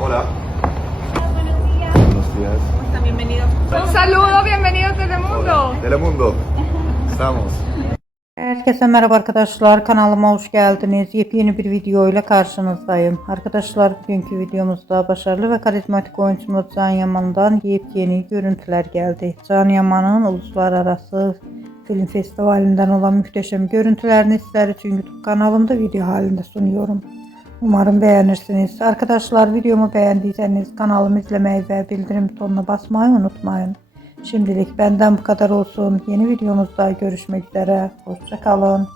Hola. Buenos días. Buenos días. ¿Cómo están? Bienvenidos. Un saludo, bienvenidos Telemundo. Telemundo. Estamos. Herkese merhaba arkadaşlar, kanalıma hoş geldiniz. Yepyeni bir video ile karşınızdayım. Arkadaşlar, bugünkü videomuzda başarılı ve karizmatik oyuncumuz Can Yaman'dan yepyeni görüntüler geldi. Can Yaman'ın uluslararası film festivalinden olan muhteşem görüntülerini sizler için YouTube kanalımda video halinde sunuyorum. Umarım beğenirsiniz. Arkadaşlar, videomu beğendiyseniz kanalımı izlemeyi ve bildirim butonuna basmayı unutmayın. Şimdilik benden bu kadar olsun. Yeni videomuzda görüşmek üzere. Hoşça kalın.